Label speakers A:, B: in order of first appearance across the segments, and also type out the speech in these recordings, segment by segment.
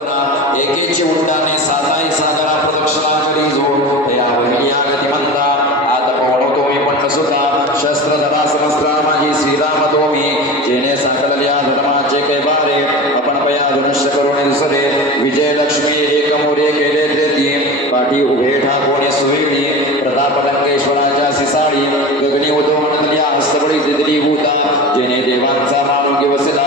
A: एकेची उड्डाणे साताई सागरा प्रदक्षिणा करी जो या वहिया गतिमंता आता पवनतो मी पण सुद्धा शस्त्र धरा समस्त्रा माझी श्रीराम तो मी जेने संकलल्या धर्माचे कै बारे आपण पया धनुष्य करून दुसरे. विजय लक्ष्मी एक मोरे केले त्रेती पाठी उभे ठाकोणे सुविणी प्रताप लंकेश्वराच्या सिसाळी गगनी उदो म्हणतल्या हस्तबळी दिदली भूता. जेने देवांचा मानोगी वसला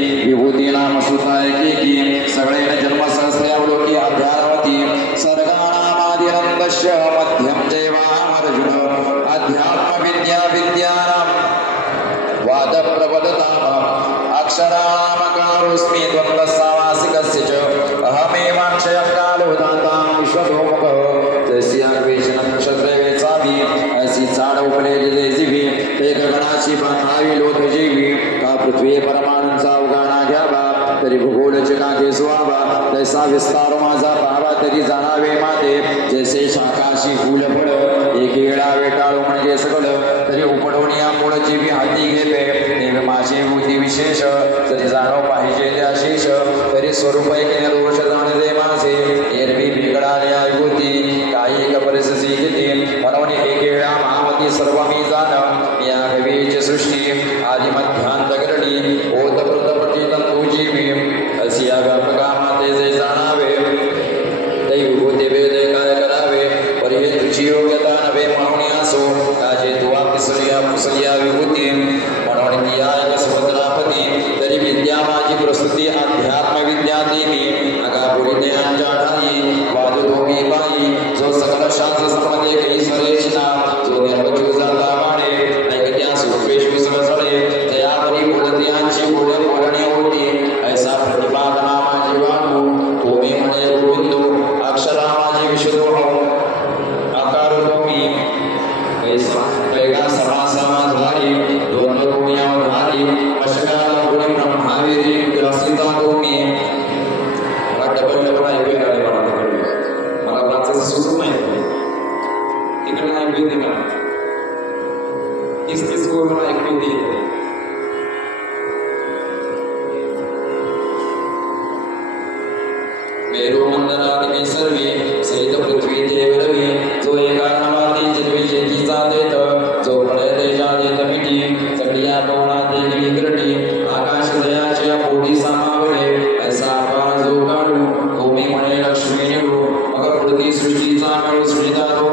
A: جیسے شاکاشی پھول پڑو ہاتھی گے مشیوتی جاؤ پہ شیش تری سوروپ ایک نئے میں گا برجا ڈائیں بادی بھائی جو سب شاست سمجھ ведомо, если скоро рай придет.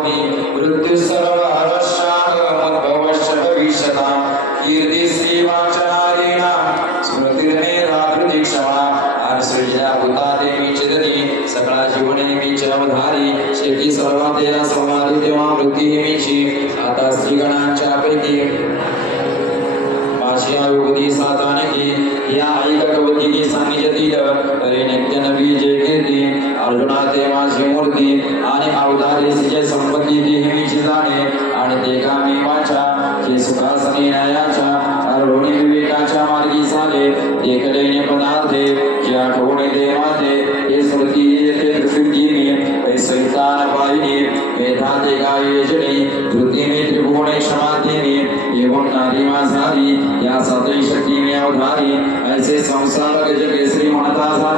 A: Thank you. ساتھ آنے کی یا آئی کا کبھتی کی سانی جدید اور انہیں अर्जुना ते माझी मूर्ती आणि अवतारी सिजे संपत्ती ती ही मीची जाणे आणि ते कामी माझ्या ते सुखासने न्यायाच्या अरुणी विवेकाच्या मार्गी झाले ते कडेने पदार्थे जे आठवणे ते माझे हे स्मृती येते पृथ्वी मी पैसे तार पाहिजे मेधा ते काय योजनी कृती मी त्रिभुवने क्षमाधीनी एवं नारी माझारी या सदैशक्ती मी अवधारी ऐसे संसार गजकेसरी म्हणता झाला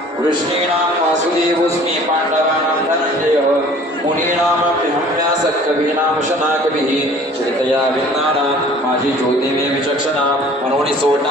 A: وشیان واسد امی پاڈوان دن منی سکونا شنا کبھی چھتیاں چا مونی سونا